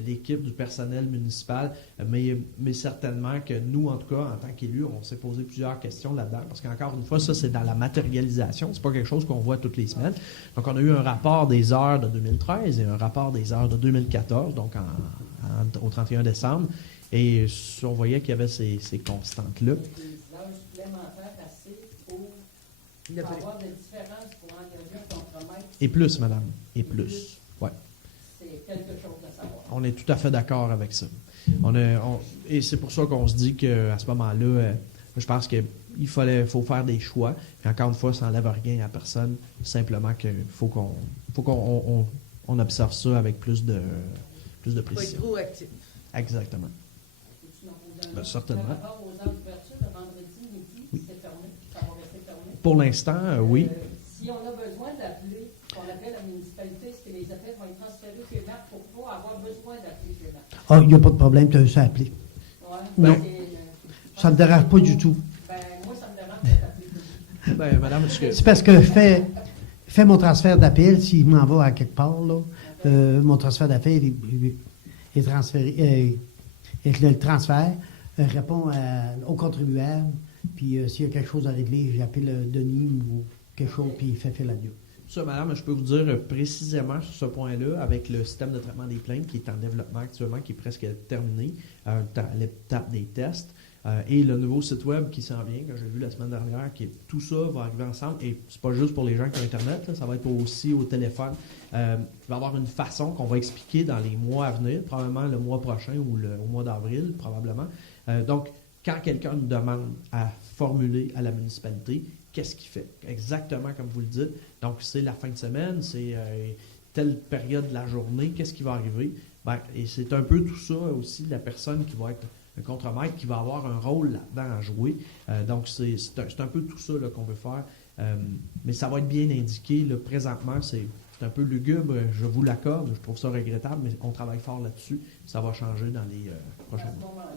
l'équipe du personnel municipal, mais certainement que nous, en tout cas, en tant qu'élus, on s'est posé plusieurs questions là-dedans, parce qu'encore une fois, ça, c'est dans la matérialisation. C'est pas quelque chose qu'on voit toutes les semaines. Donc, on a eu un rapport des heures de 2013 et un rapport des heures de 2014, donc au 31 décembre, et on voyait qu'il y avait ces constantes-là. Des heures supplémentaires assez pour avoir des différences pour engager un contre-maître. Et plus, madame. Et plus. Ouais. C'est quelque chose à savoir. On est tout à fait d'accord avec ça. Et c'est pour ça qu'on se dit qu'à ce moment-là, je pense que faut faire des choix. Et encore une fois, ça n'enlève rien à personne. Simplement qu'il faut qu'on observe ça avec plus de Faut être précision. proactif. Exactement. Peux-tu m'en poser un Ben, autre? certainement. Par rapport aux heures d'ouverture, le vendredi midi, c'est fermé. Ça va rester fermé. Pour l'instant, oui. Si on a besoin d'appeler, qu'on appelle la municipalité, est-ce que les appels vont être transférés chez Marc pour pas avoir besoin d'appeler chez Marc? Ah, il n'y a pas de problème, tu as juste à appeler. Ouais, Non. Ça ne me dérange pas du tout. Ben, moi, ça me dérange d'appeler. Ben, madame, est-ce que- C'est parce que je fais mon transfert d'appel, s'il m'en va à quelque part, là, mon transfert d'appel est transféré, et le transfert répond au contribuable, puis s'il y a quelque chose à régler, j'appelle Denis ou quelque chose, puis il fait la job. Ça, madame, je peux vous dire précisément sur ce point-là, avec le système de traitement des plaintes qui est en développement actuellement, qui est presque terminé, l'étape des tests, et le nouveau site web qui s'en vient, que j'ai vu la semaine dernière, tout ça va arriver ensemble, et c'est pas juste pour les gens qui ont Internet, là, ça va être aussi au téléphone. Il va y avoir une façon qu'on va expliquer dans les mois à venir, probablement le mois prochain ou au mois d'avril, probablement. Donc, quand quelqu'un nous demande à formuler à la municipalité, qu'est-ce qu'il fait? Exactement comme vous le dites. Donc, c'est la fin de semaine, c'est telle période de la journée, qu'est-ce qui va arriver? Ben, et c'est un peu tout ça aussi, la personne qui va être un contremaître, qui va avoir un rôle là-dedans à jouer. Donc, c'est un peu tout ça là, qu'on veut faire. Mais ça va être bien indiqué. Là, présentement, c'est un peu lugubre, je vous l'accorde, je trouve ça regrettable, mais on travaille fort là-dessus. Ça va changer dans les prochains À ce mois. moment-là,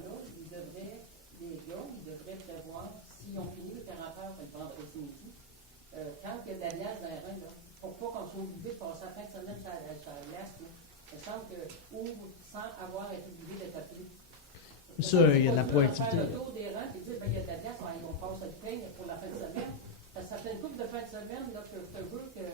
les gars, ils devraient prévoir, s'ils ont fini le 40 heures le vendredi midi, quand il y a de la glace dans les reins, là, pour pas qu'on soit obligé de passer la fin de semaine sur la glace, là, il me semble que ouvre sans avoir été obligé d'être appelé. Ça, il y a de la proactivité. Faire le tour des rangs et dire, ben, il y a de la glace, on passe le pain pour la fin de semaine. Parce que ça fait une couple de fin de semaine là, que je veux que.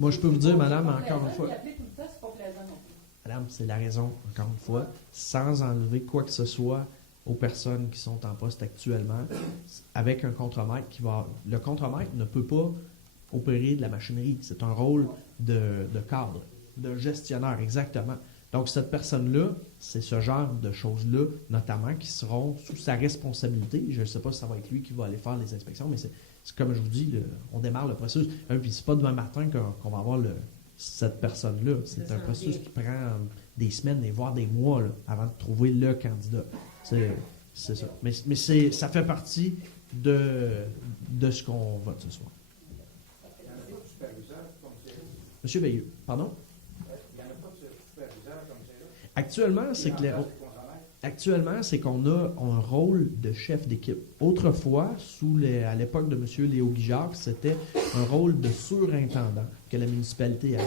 Moi, je peux vous dire, C'est madame, pas encore une plaisant, fois, puis appeler tout le temps, c'est pas plaisant non plus. madame, c'est la raison, encore une fois, sans enlever quoi que ce soit aux personnes qui sont en poste actuellement, avec un contremaître qui va... Le contremaître ne peut pas opérer de la machinerie. C'est un rôle de cadre, de gestionnaire, exactement. Donc, cette personne-là, c'est ce genre de choses-là, notamment, qui seront sous sa responsabilité. Je ne sais pas si ça va être lui qui va aller faire les inspections, mais c'est comme je vous dis, on démarre le processus. Puis c'est pas demain matin qu'on va avoir cette personne-là. C'est un processus qui prend des semaines et voire des mois là, avant de trouver le candidat. C'est ça. Mais ça fait partie de ce qu'on vote ce soir. Monsieur Veilleux, pardon? Actuellement, c'est qu'on a un rôle de chef d'équipe. Autrefois, à l'époque de M. Léo Guijard, c'était un rôle de surintendant que la municipalité avait.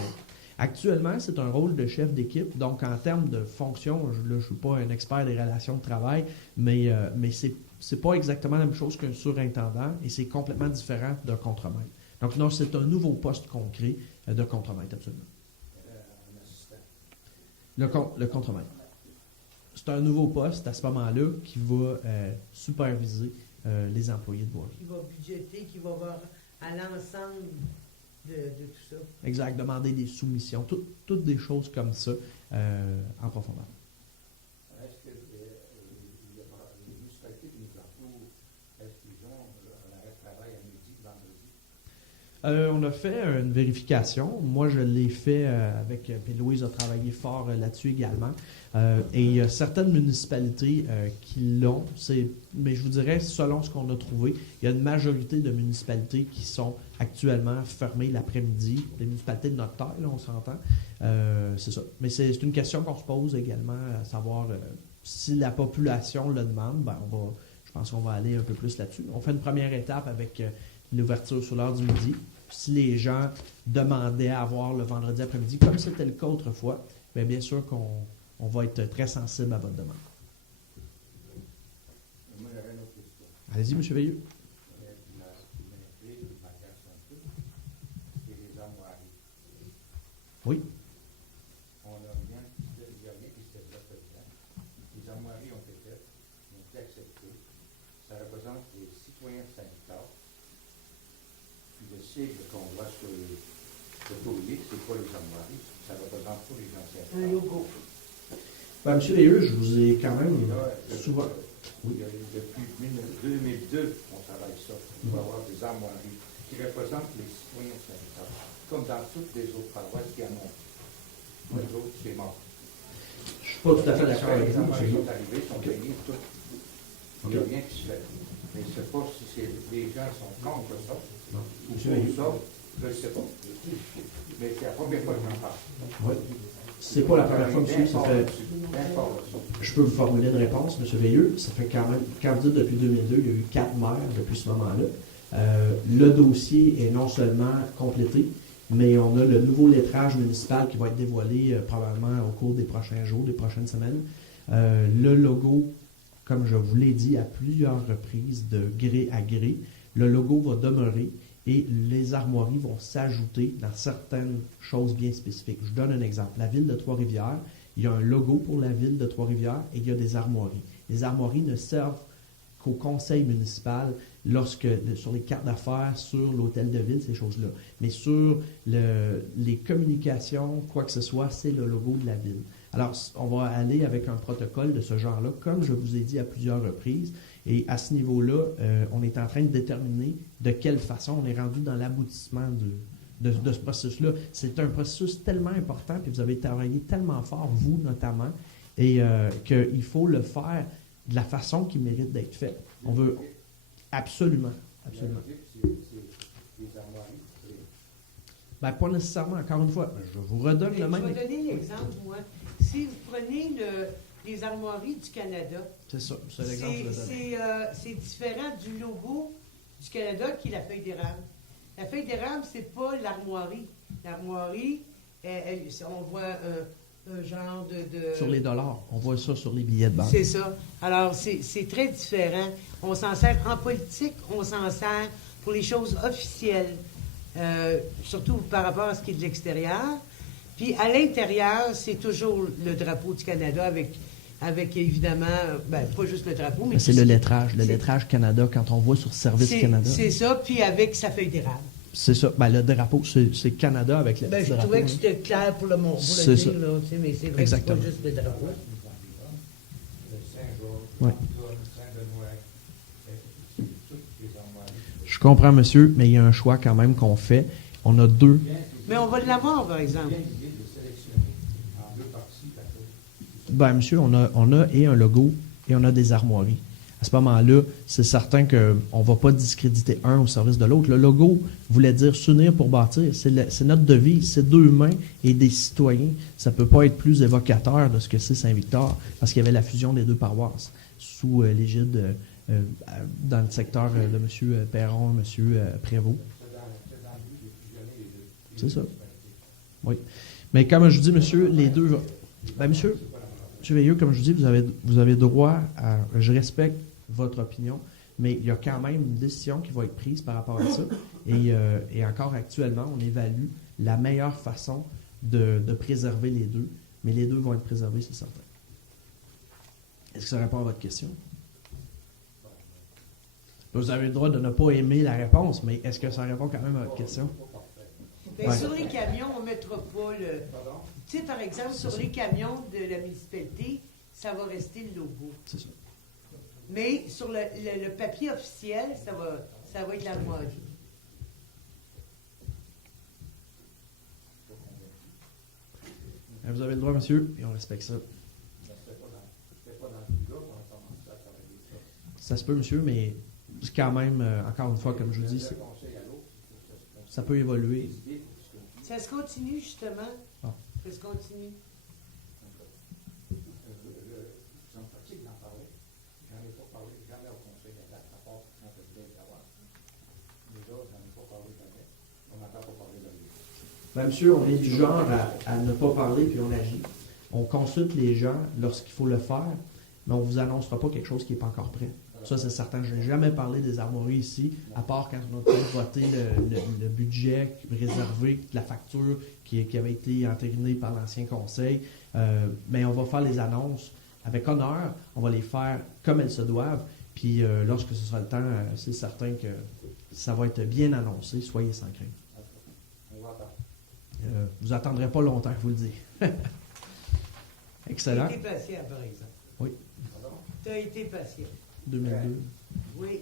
Actuellement, c'est un rôle de chef d'équipe. Donc, en termes de fonction, je ne suis pas un expert des relations de travail, mais c'est pas exactement la même chose qu'un surintendant et c'est complètement différent d'un contremaître. Donc, non, c'est un nouveau poste qu'on crée de contremaître, absolument. Le contremaître. C'est un nouveau poste à ce moment-là qui va superviser les employés de voirie. Qui va budgéter, qui va voir à l'ensemble de tout ça. Exact, demander des soumissions, toutes des choses comme ça en profondeur. Est-ce que les municipalités qui nous entourent, est-ce qu'ils ont un arrêt de travail à midi, vendredi? On a fait une vérification. Moi, je l'ai fait avec... Puis Louise a travaillé fort là-dessus également. Et il y a certaines municipalités qui l'ont. Mais je vous dirais, selon ce qu'on a trouvé, il y a une majorité de municipalités qui sont actuellement fermées l'après-midi. Les municipalités de notre taille, là, on s'entend. C'est ça. Mais c'est une question qu'on se pose également, à savoir si la population le demande, je pense qu'on va aller un peu plus là-dessus. On fait une première étape avec... l'ouverture sur l'heure du midi. Si les gens demandaient à avoir le vendredi après-midi, comme c'était le cas autrefois, bien sûr qu'on va être très sensible à votre demande. Moi, j'aurais une autre question. Allez-y, M. Veilleux. Qui m'intrigue, qui m'agace un peu, c'est les armoiries. Oui. On n'a rien, il n'y a rien qui se développe dedans. Les armoiries ont été faites, ont été acceptées. Ça représente les citoyens de Saint-Victor. Puis le sigle qu'on voit sur le taulier, c'est pas les armoiries, ça représente pas les anciens. Un logo. M. Veilleux, je vous ai quand même souvent... Depuis 2002, on travaille ça. On va avoir des armoiries qui représentent les citoyens sanitaires, comme dans toutes les autres paroisses qui en ont. Les autres, c'est mort. Je suis pas tout à fait d'accord avec Les vous, armoiries monsieur. sont arrivées, sont payées, tout. Il n'y a rien qui se fait. Mais je ne sais pas si les gens sont contre ça, Non. ou Monsieur pour Veilleux. ça, je ne sais pas. Mais c'est la première fois que j'en parle. Oui. C'est pas la première fois, monsieur. Ça fait... Je peux vous formuler une réponse, M. Veilleux. Ça fait quand même, quand vous dites depuis 2002, il y a eu 4 maires depuis ce moment-là. Le dossier est non seulement complété, mais on a le nouveau lettrage municipal qui va être dévoilé probablement au cours des prochains jours, des prochaines semaines. Le logo, comme je vous l'ai dit à plusieurs reprises, de gré à gré, le logo va demeurer et les armoiries vont s'ajouter dans certaines choses bien spécifiques. Je vous donne un exemple. La ville de Trois-Rivières, il y a un logo pour la ville de Trois-Rivières et il y a des armoiries. Les armoiries ne servent qu'au conseil municipal sur les cartes d'affaires, sur l'hôtel de ville, ces choses-là. Mais sur les communications, quoi que ce soit, c'est le logo de la ville. Alors, on va aller avec un protocole de ce genre-là, comme je vous ai dit à plusieurs reprises. Et à ce niveau-là, on est en train de déterminer de quelle façon on est rendu dans l'aboutissement de ce processus-là. C'est un processus tellement important, puis vous avez travaillé tellement fort, vous notamment, et qu'il faut le faire de la façon qui mérite d'être fait. On veut absolument. Ben, pas nécessairement, encore une fois. Je vous redonne le même. Je vais donner l'exemple, moi. Si vous prenez les armoiries du Canada, C'est ça, c'est l'exemple que je donne. c'est différent du logo du Canada qui est la feuille d'érable. La feuille d'érable, c'est pas l'armoirie. L'armoirie, on voit un genre de... Sur les dollars, on voit ça sur les billets de banque. C'est ça. Alors, c'est très différent. On s'en sert en politique, on s'en sert pour les choses officielles, surtout par rapport à ce qui est de l'extérieur. Puis à l'intérieur, c'est toujours le drapeau du Canada avec évidemment, ben, pas juste le drapeau, mais... C'est le lettrage Canada, quand on voit sur Service Canada. C'est ça, puis avec sa feuille d'érable. C'est ça. Ben, le drapeau, c'est Canada avec le Ben, petit je drapeau. trouvais que c'était clair pour le monde, pour C'est le ça. dire, là, tu sais, mais c'est vrai que c'est Exactement. pas juste le drapeau. Ouais. Saint-Benoît, toutes les armoiries. Je comprends, monsieur, mais il y a un choix quand même qu'on fait. On a 2. Mais on va l'avoir, par exemple. En deux parties, Ben, monsieur, on a et un logo et on a des armoiries. À ce moment-là, c'est certain qu'on ne va pas discréditer un au service de l'autre. Le logo voulait dire s'unir pour bâtir. C'est notre devise. C'est 2 mains et des citoyens. Ça ne peut pas être plus évocateur de ce que c'est Saint-Victor, parce qu'il y avait la fusion des 2 paroisses sous l'égide dans le secteur de M. Perron, M. Prévost. C'est ça. Oui. Mais comme je vous dis, monsieur, les 2... Ben, monsieur Veilleux, comme je vous dis, vous avez droit à... Je respecte votre opinion, mais il y a quand même une décision qui va être prise par rapport à ça. Et encore actuellement, on évalue la meilleure façon de préserver les 2. Mais les 2 vont être préservés, c'est certain. Est-ce que ça répond à votre question? Vous avez le droit de ne pas aimer la réponse, mais est-ce que ça répond quand même à votre question? Mais Ouais. sur les camions, on ne mettra pas le... Tu sais, par exemple, sur les camions de la municipalité, ça va rester le logo. C'est ça. Mais sur le papier officiel, ça va être l'armoirie. Vous avez le droit, monsieur, et on respecte ça. Ça se peut, monsieur, mais c'est quand même, encore une fois, comme je vous dis, ça peut évoluer. Ça se continue, justement. Ah. Ça se continue. J'en pratique d'en parler. J'en ai pas parlé jamais au conseil de la part quand je voulais l'avoir. Déjà, j'en ai pas parlé jamais. On n'entend pas parler de lui. Ben, monsieur, on est du genre à ne pas parler puis on agit. On consulte les gens lorsqu'il faut le faire, mais on ne vous annoncera pas quelque chose qui n'est pas encore prêt. Ça, c'est certain. Je n'ai jamais parlé des armoiries ici, à part quand on a peut-être voté le budget réservé, la facture qui avait été entérinée par l'ancien conseil. Mais on va faire les annonces avec honneur. On va les faire comme elles se doivent. Puis lorsque ce sera le temps, c'est certain que ça va être bien annoncé. Soyez sans crainte. On va attendre. Vous attendrez pas longtemps, je vous le dis. Excellent. Été patient, par exemple. Oui. Tu as été patient. 2002. Oui.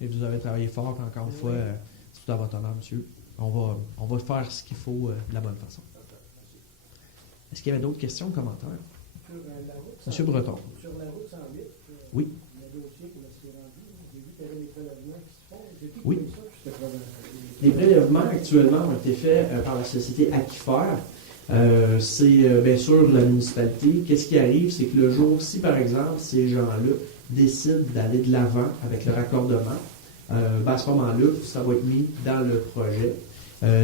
Et vous avez travaillé fort, puis encore une fois, c'est tout à votre honneur, monsieur. On va faire ce qu'il faut de la bonne façon. Est-ce qu'il y avait d'autres questions ou commentaires? Sur la route Monsieur 108, Breton. Sur la route 108, Oui. le dossier qu'on a s'est rendu, j'ai vu qu'il y avait des prélèvements qui se font. J'ai tout Oui. trouvé ça, puis c'était pas dans- Les prélèvements actuellement ont été faits par la société Aquifer. C'est bien sûr la municipalité. Qu'est-ce qui arrive, c'est que le jour, si par exemple ces gens-là décident d'aller de l'avant avec le raccordement, à ce moment-là, ça va être mis dans le projet.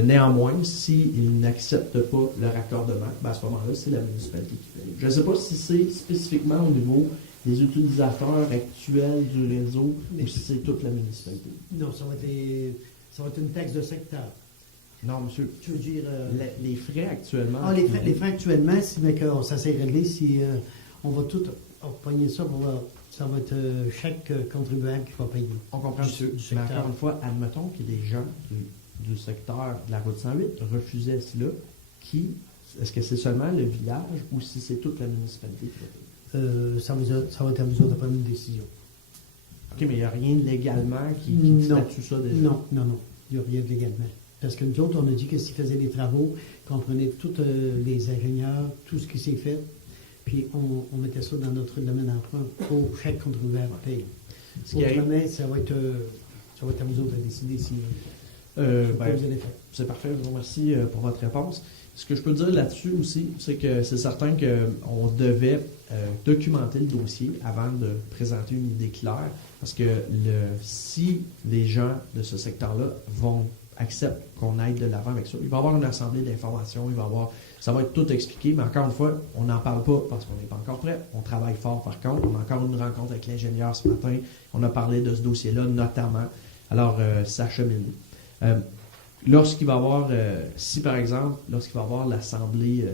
Néanmoins, s'ils n'acceptent pas le raccordement, à ce moment-là, c'est la municipalité qui fait. Je ne sais pas si c'est spécifiquement au niveau des utilisateurs actuels du réseau ou si c'est toute la municipalité. Non, ça va être une taxe de secteur. Non, monsieur. Tu veux dire... Les frais actuellement. les frais actuellement, si mais que ça s'est réglé, si on va tout pogner ça, ça va être chaque contribuable qui va payer. On comprend, Du monsieur. Mais secteur. encore une fois, admettons qu'il y ait des gens du secteur de la route 108 refusaient cela. Est-ce que c'est seulement le village ou si c'est toute la municipalité qui va payer? Ça va être à mesure de prendre une décision. OK, mais il n'y a rien légalement qui Non. statue ça déjà. Non. Il n'y a rien de légalement. Parce que nous autres, on a dit que s'ils faisaient des travaux, qu'on prenait tous les ingénieurs, tout ce qui s'est fait, puis on mettait ça dans notre domaine d'emprunt pour chaque contribuable paye. Ce qui arrive- Autrement, ça va être à vous autres de décider si Ben, vous allez faire. c'est parfait, je vous remercie pour votre réponse. Ce que je peux dire là-dessus aussi, c'est que c'est certain qu'on devait documenter le dossier avant de présenter une idée claire, parce que si les gens de ce secteur-là acceptent qu'on aille de l'avant avec ça, il va y avoir une assemblée d'informations, ça va être tout expliqué, mais encore une fois, on n'en parle pas parce qu'on n'est pas encore prêt. On travaille fort par contre. On a encore une rencontre avec l'ingénieur ce matin. On a parlé de ce dossier-là notamment. Alors, ça chemine. Lorsqu'il va y avoir, si par exemple, lorsqu'il va y avoir l'assemblée,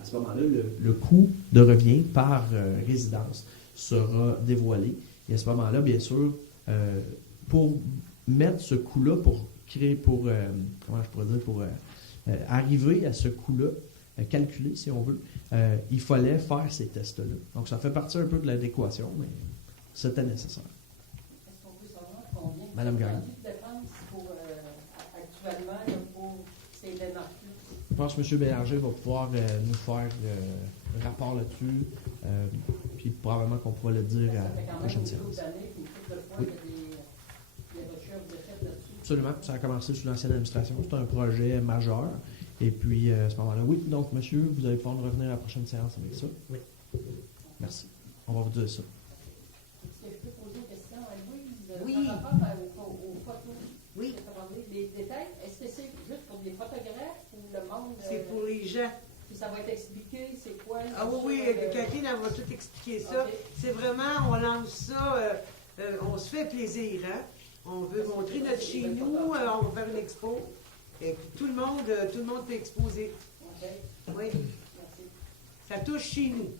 à ce moment-là, le coût de revient par résidence sera dévoilé. Et à ce moment-là, bien sûr, pour mettre ce coût-là, comment je pourrais dire, pour arriver à ce coût-là, calculé si on veut, il fallait faire ces tests-là. Donc, ça fait partie un peu de l'adéquation, mais c'était nécessaire. Est-ce qu'on peut savoir combien Madame Gagnon. de dépenses actuellement là, pour ces démarches-là? Je pense que M. Bélanger va pouvoir nous faire un rapport là-dessus, puis probablement qu'on pourra le dire à Ça fait la quand prochaine même une couple séance. d'années, puis une couple de fois, Oui. il y a des recherches de fait là-dessus. Absolument, ça a commencé sous l'ancienne administration, c'est un projet majeur. Et puis, à ce moment-là, oui, donc monsieur, vous allez pouvoir nous revenir à la prochaine séance avec ça. Oui. Merci. On va vous dire ça. Est-ce que je peux poser une question à Louise Oui. par rapport aux photos? Oui. Les détails, est-ce que c'est juste pour des photographes ou le monde? C'est pour les gens. Puis ça va être expliqué, c'est quoi? Ah oui, Catherine, elle va tout expliquer ça. Ok. C'est vraiment, on lance ça, on se fait plaisir, hein? On veut montrer notre chez nous, on va faire une expo. Et puis tout le monde peut exposer. OK, Oui, merci. ça touche chez nous.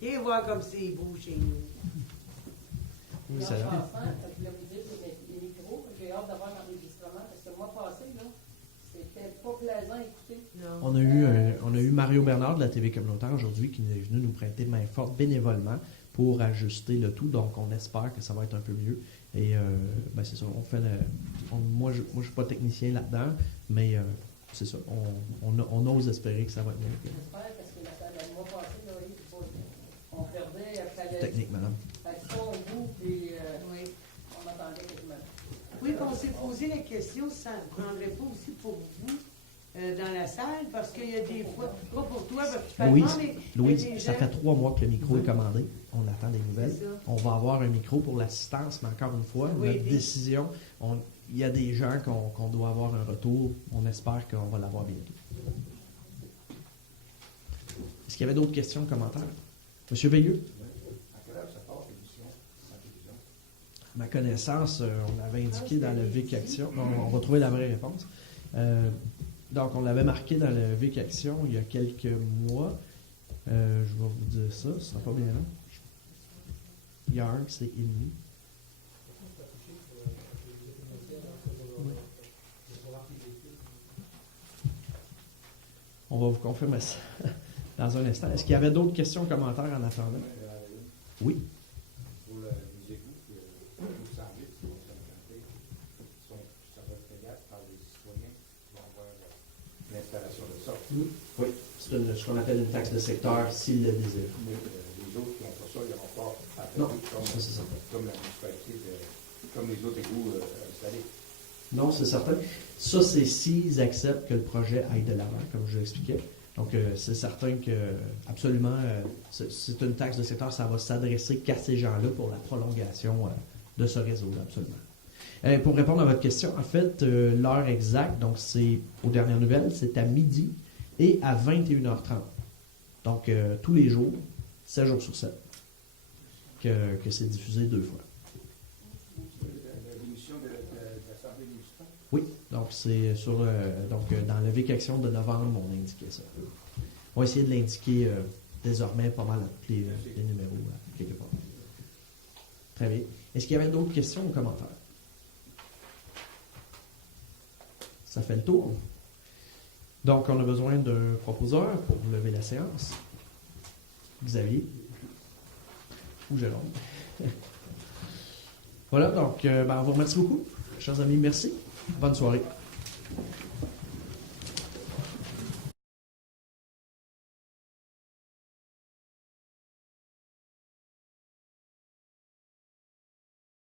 Viens voir comme c'est beau chez nous. Oui, Et en ça va. passant, je voulais vous dire, les micros, j'ai hâte d'avoir l'enregistrement parce que le mois passé, là, c'était pas plaisant à écouter. Non. On a eu Mario Bernard de la TV communautaire aujourd'hui qui est venu nous prêter main forte bénévolement pour ajuster le tout. Donc, on espère que ça va être un peu mieux. Et ben c'est ça, moi, je ne suis pas technicien là-dedans, mais c'est ça, on ose espérer que ça va être mieux. J'espère parce que le mois passé, là, on perdait Technique, madame. son goût, puis Oui. on entendait quasiment. Oui, puis on s'est posé la question si ça ne prendrait pas aussi pour vous dans la salle, parce qu'il y a des fois, pas pour toi, parce que tu parles Louise, pas, mais Louise, il y a des ça gens- fait 3 mois que le micro est commandé. On attend des nouvelles. C'est ça. On va avoir un micro pour l'assistance, mais encore une fois, Oui, notre oui. décision, il y a des gens qu'on doit avoir un retour. On espère qu'on va l'avoir bientôt. Est-ce qu'il y avait d'autres questions, commentaires? Monsieur Veilleux? À quelle heure ça passe l'émission en télévision? À ma connaissance, on avait indiqué dans le VIC Action. Non, on va trouver la vraie réponse. Donc, on l'avait marqué dans le VIC Action il y a quelques mois. Je vais vous dire ça, ce sera pas bien long. Il y a un, c'est ennemi. On va vous confirmer ça dans un instant. Est-ce qu'il y avait d'autres questions, commentaires en attendant? Oui. Pour les égouts, il me semblait que ça va être payable par les citoyens qui vont avoir l'installation de ça. Oui. C'est ce qu'on appelle une taxe de secteur s'ils le désirent. Mais les autres qui n'ont pas ça, ils n'auront pas à Non, payer ça, c'est ça. comme la municipalité, comme les autres égouts installés. Non, c'est certain. Ça, c'est s'ils acceptent que le projet aille de l'avant, comme je l'expliquais. Donc, c'est certain que, absolument, c'est une taxe de secteur, ça va s'adresser qu'à ces gens-là pour la prolongation de ce réseau-là, absolument. Pour répondre à votre question, en fait, l'heure exacte, donc c'est, aux dernières nouvelles, c'est à midi et à 21h30. Donc, tous les jours, 7 jours sur 7, que c'est diffusé 2 fois. L'émission de l'Assemblée municipale. Oui, donc c'est sur dans le VIC Action de novembre, on indiquait ça. On va essayer de l'indiquer désormais pas mal à tous les numéros quelque part. Très bien. Est-ce qu'il y avait d'autres questions ou commentaires? Ça fait le tour. Donc, on a besoin d'un proposeur pour lever la séance. Xavier ou Jérôme. Voilà, donc, on vous remercie beaucoup. Chers amis, merci. Bonne soirée.